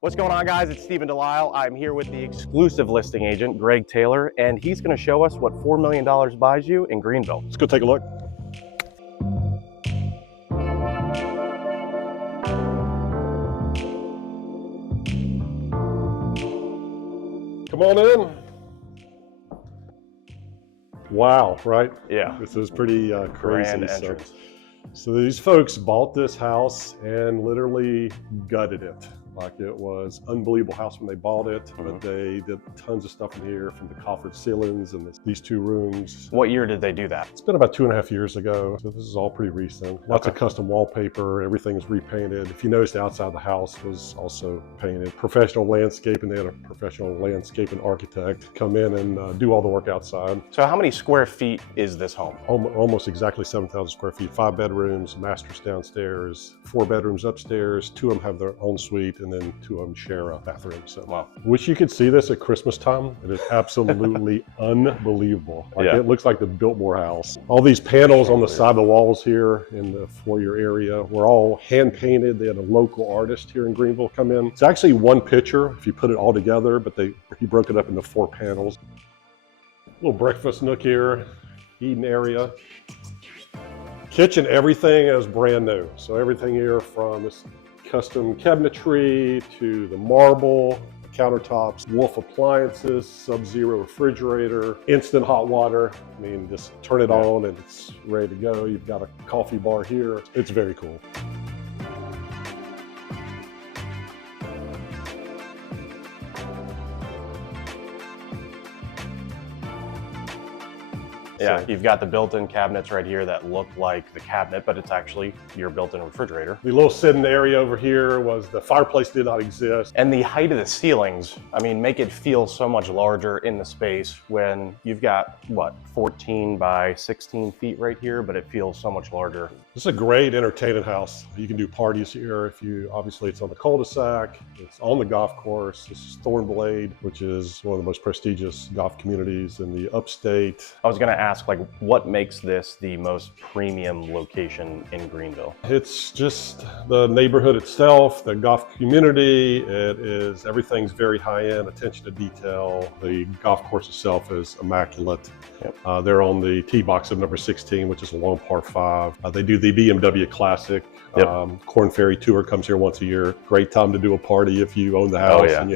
What's going on, guys? It's Stephen Delisle. I'm here with the exclusive listing agent, Greg Taylor, and he's going to show us what $4 million buys you in Greenville. Let's go take a look. Come on in. Wow, right? Yeah. This is pretty crazy. Grand entrance. So these folks bought this house and literally gutted it. Like, it was an unbelievable house when they bought it, but they did tons of stuff in here, from the coffered ceilings and these two rooms. What year did they do that? It's been about 2.5 years ago, so this is all pretty recent. Lots of custom wallpaper, everything is repainted. If you notice, the outside of the house was also painted. Professional landscaping, they had a professional landscaping architect come in and do all the work outside. So how many square feet is this home? Almost exactly 7,000 square feet, 5 bedrooms, masters downstairs, 4 bedrooms upstairs, 2 of them have their own suite, and then 2 of them share a bathroom. So, wow. Wish you could see this at Christmas time. It is absolutely unbelievable. Like, it looks like the Biltmore house. All these panels on the side of the walls here in the foyer area were all hand painted. They had a local artist here in Greenville come in. It's actually one picture if you put it all together, but he broke it up into 4 panels. Little breakfast nook here, eating area. Kitchen, everything is brand new. So everything here, from this custom cabinetry to the marble, countertops, Wolf appliances, Sub-Zero refrigerator, instant hot water. I mean, just turn it on and it's ready to go. You've got a coffee bar here. It's very cool. Yeah, you've got the built-in cabinets right here that look like the cabinet, but it's actually your built-in refrigerator. The little sitting area over here was the fireplace did not exist. And the height of the ceilings, I mean, make it feel so much larger in the space when you've got, what, 14 by 16 feet right here, but it feels so much larger. This is a great entertaining house. You can do parties here. Obviously it's on the cul-de-sac, it's on the golf course. This is Thornblade, which is one of the most prestigious golf communities in the upstate. I was gonna ask, like, what makes this the most premium location in Greenville? It's just the neighborhood itself, the golf community. Everything's very high-end, attention to detail. The golf course itself is immaculate. They're on the tee box of number 16, which is a long par 5. They do the BMW Classic. Corn Ferry Tour comes here once a year. Great time to do a party if you own the house and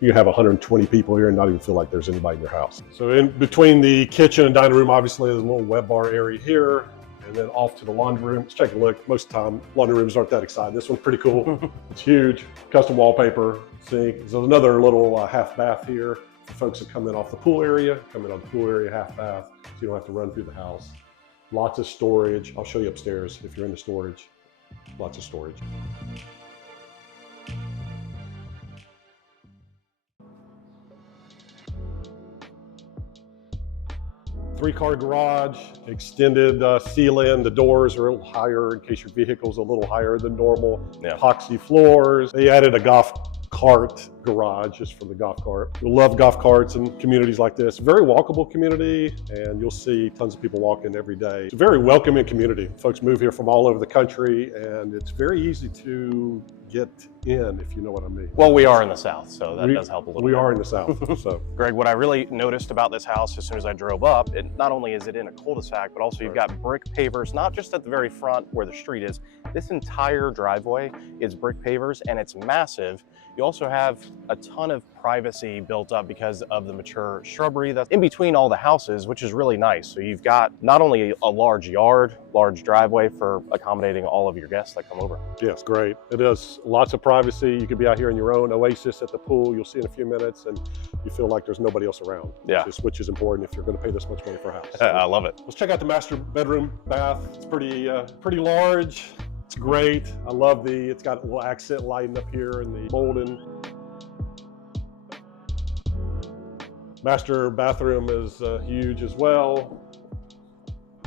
you have 120 people here and not even feel like there's anybody in your house. So in between the kitchen and dining room, obviously there's a little wet bar area here, and then off to the laundry room. Let's take a look. Most of the time, laundry rooms aren't that exciting. This one's pretty cool. It's huge, custom wallpaper, sink. There's another little half bath here for folks that come in off the pool area, half bath, so you don't have to run through the house. Lots of storage. I'll show you upstairs if you're into storage. Lots of storage. 3-car garage, extended ceiling. The doors are a little higher in case your vehicle's a little higher than normal. Epoxy floors. They added a golf cart garage just for the golf cart. You'll love golf carts in communities like this. Very walkable community, and you'll see tons of people walking every day. It's a very welcoming community. Folks move here from all over the country, and it's very easy to get in, if you know what I mean. Well, we are in the South, so that does help a little bit. We are in the South, so. Greg, what I really noticed about this house as soon as I drove up, not only is it in a cul-de-sac, but also you've got brick pavers, not just at the very front where the street is. This entire driveway is brick pavers, and it's massive. You also have a ton of privacy built up because of the mature shrubbery that's in between all the houses, which is really nice. So you've got not only a large yard, large driveway for accommodating all of your guests that come over. Yes, great. It is lots of privacy. You could be out here in your own oasis at the pool. You'll see in a few minutes, and you feel like there's nobody else around. Which is important if you're going to pay this much money for a house. So, I love it. Let's check out the master bedroom bath. It's pretty large. It's great. I love it's got a little accent lighting up here in the Bolden. Master bathroom is huge as well.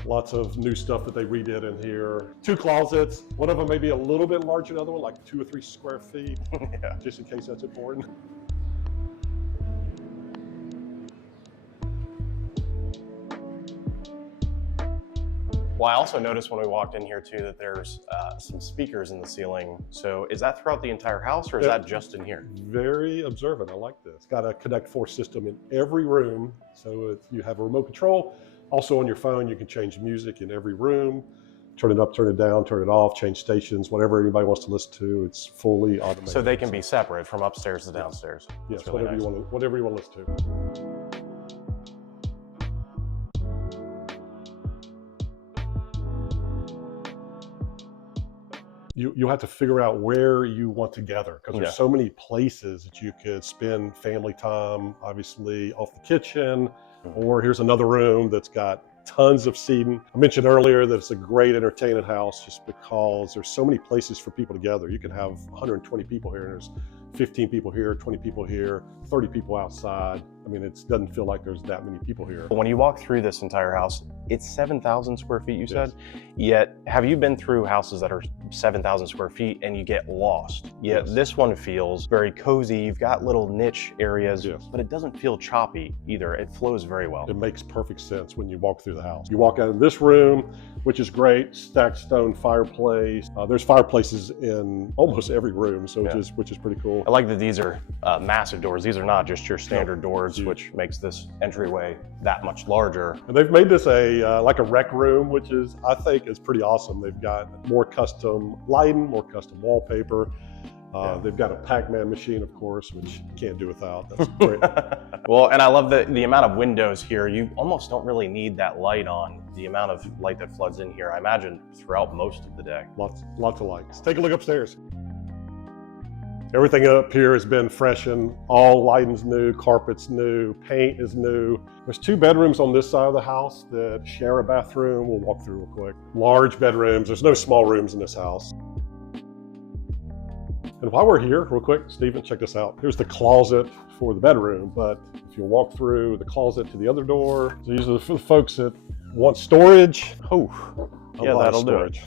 Lots of new stuff that they redid in here. 2 closets. One of them may be a little bit larger than the other one, like 2 or 3 square feet, just in case that's important. Well, I also noticed when we walked in here too that there's some speakers in the ceiling. So is that throughout the entire house, or is that just in here? Very observant. I like this. Got a Connect 4 system in every room. So you have a remote control. Also on your phone, you can change music in every room. Turn it up, turn it down, turn it off, change stations, whatever anybody wants to listen to. It's fully automated. So they can be separate from upstairs to downstairs. Yes, really whatever nice. whatever you want to listen to. You have to figure out where you want to gather, because there's so many places that you could spend family time, obviously off the kitchen, or here's another room that's got tons of seating. I mentioned earlier that it's a great entertainment house just because there's so many places for people to gather. You can have 120 people here, and there's 15 people here, 20 people here, 30 people outside. I mean, it doesn't feel like there's that many people here. When you walk through this entire house, it's 7,000 square feet, you said? Yet, have you been through houses that are 7,000 square feet and you get lost? Yet this one feels very cozy. You've got little niche areas, but it doesn't feel choppy either. It flows very well. It makes perfect sense when you walk through the house. You walk out of this room, which is great, stacked stone fireplace. There's fireplaces in almost every room, so which is pretty cool. I like that these are massive doors. These are not just your standard doors, which makes this entryway that much larger. And they've made this like a rec room, which I think is pretty awesome. They've got more custom lighting, more custom wallpaper. They've got a Pac-Man machine, of course, which you can't do without. That's great. Well, and I love the amount of windows here. You almost don't really need that light on. The amount of light that floods in here, I imagine, throughout most of the day. Lots of lights. Take a look upstairs. Everything up here has been freshened. All lighting's new, carpet's new, paint is new. There's 2 bedrooms on this side of the house that share a bathroom. We'll walk through real quick. Large bedrooms. There's no small rooms in this house. And while we're here, real quick, Stephen, check this out. Here's the closet for the bedroom, but if you walk through the closet to the other door, these are for the folks that want storage. Oh, yeah, that'll do it.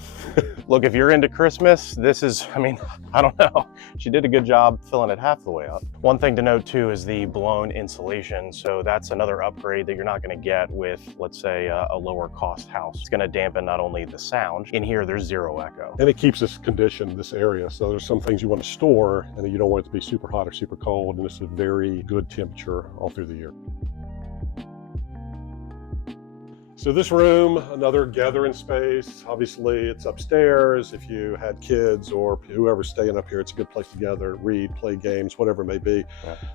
Look, if you're into Christmas, this is, I mean, I don't know. She did a good job filling it half the way up. One thing to note too is the blown insulation. So that's another upgrade that you're not gonna get with, let's say, a lower cost house. It's gonna dampen not only the sound. In here, there's 0 echo. And it keeps us conditioned, this area. So there's some things you want to store and you don't want it to be super hot or super cold. And it's a very good temperature all through the year. So this room, another gathering space. Obviously it's upstairs. If you had kids or whoever's staying up here, it's a good place to gather, read, play games, whatever it may be.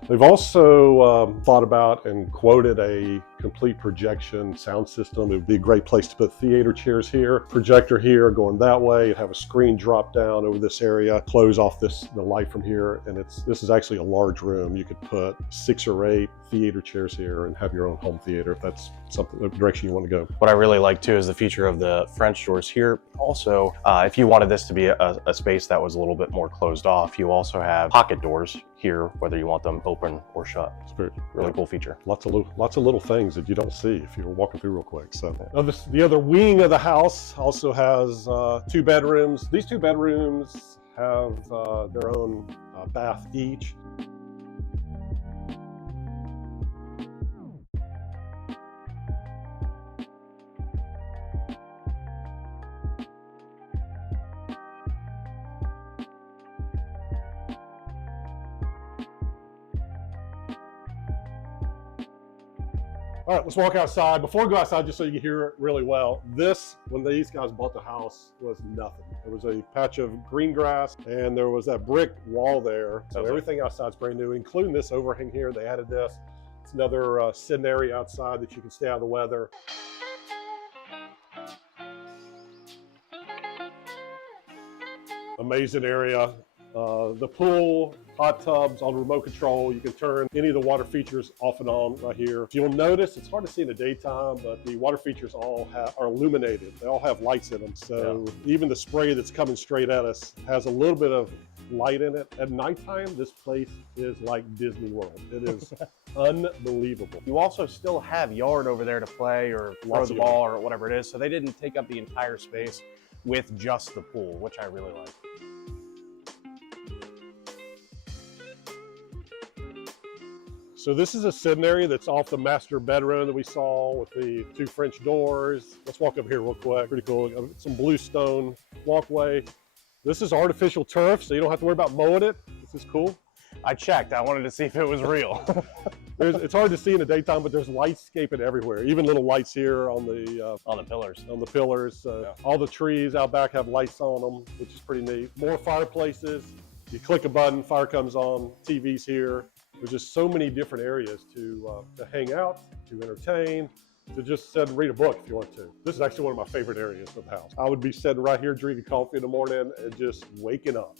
They've also thought about and quoted a complete projection sound system. It would be a great place to put theater chairs here, projector here going that way, and have a screen drop down over this area, close off the light from here. And this is actually a large room. You could put 6 or 8 theater chairs here and have your own home theater if that's something, the direction you want to go. What I really like too is the feature of the French doors here. Also, if you wanted this to be a space that was a little bit more closed off, you also have pocket doors here, whether you want them open or shut. It's a really cool feature. Lots of little things that you don't see if you're walking through real quick. So the other wing of the house also has 2 bedrooms. These 2 bedrooms have their own bath each. All right, let's walk outside. Before we go outside, just so you can hear it really well, when these guys bought the house, was nothing. It was a patch of green grass, and there was that brick wall there. So everything outside's brand new, including this overhang here. They added this. It's another sitting area outside that you can stay out of the weather. Amazing area. The pool, hot tubs on remote control. You can turn any of the water features off and on right here. If you'll notice, it's hard to see in the daytime, but the water features all are illuminated. They all have lights in them. So even the spray that's coming straight at us has a little bit of light in it. At nighttime, this place is like Disney World. It is unbelievable. You also still have yard over there to play or throw the ball or whatever it is. So they didn't take up the entire space with just the pool, which I really like. So this is a sitting area that's off the master bedroom that we saw with the 2 French doors. Let's walk up here real quick. Pretty cool. Some blue stone walkway. This is artificial turf, so you don't have to worry about mowing it. This is cool. I checked. I wanted to see if it was real. It's hard to see in the daytime, but there's lightscaping everywhere. Even little lights here on the pillars. On the pillars. All the trees out back have lights on them, which is pretty neat. More fireplaces. You click a button, fire comes on. TV's here. There's just so many different areas to hang out, to entertain, to just sit and read a book if you want to. This is actually one of my favorite areas of the house. I would be sitting right here drinking coffee in the morning and just waking up.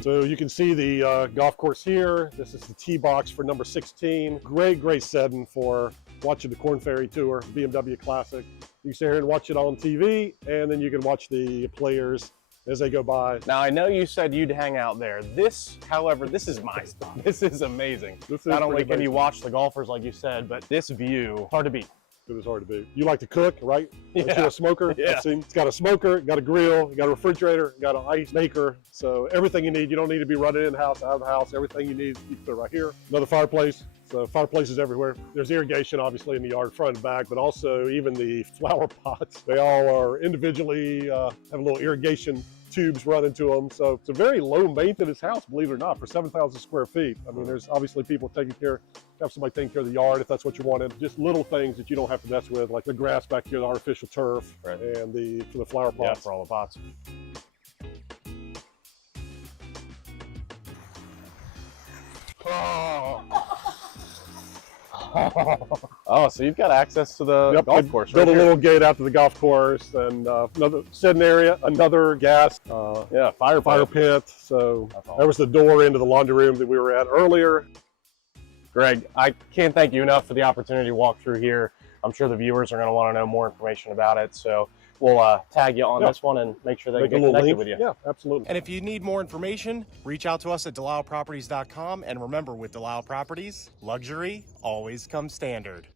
So you can see the golf course here. This is the tee box for number 16. Great setting for watching the Corn Ferry Tour, BMW Classic. You can sit here and watch it on TV, and then you can watch the players as they go by. Now, I know you said you'd hang out there. This, however, this is my spot. This is amazing. Not only can you watch the golfers like you said, but this view, hard to beat. It is hard to beat. You like to cook, right? Yeah. Aren't you a smoker? Yeah. It's got a smoker, got a grill, got a refrigerator, got an ice maker. So everything you need. You don't need to be running in the house, out of the house. Everything you need, you can put it right here. Another fireplace. So fireplaces everywhere. There's irrigation, obviously, in the yard, front and back, but also even the flower pots. They all are individually, have a little irrigation tubes run into them. So it's a very low maintenance house, believe it or not, for 7,000 square feet. I mean, there's obviously people taking care, have somebody taking care of the yard if that's what you wanted. Just little things that you don't have to mess with, like the grass back here, the artificial turf, right, and for the flower pots. Yeah, for all the pots. Oh, so you've got access to the golf course, right? Build a little gate out to the golf course, and another sitting area, another gas fire pit. So that was the door into the laundry room that we were at earlier. Greg, I can't thank you enough for the opportunity to walk through here. I'm sure the viewers are going to want to know more information about it. So we'll tag you on this one and make sure they can get connected with you. Yeah, absolutely. And if you need more information, reach out to us at DeLisleProperties.com. And remember, with Delisle Properties, luxury always comes standard.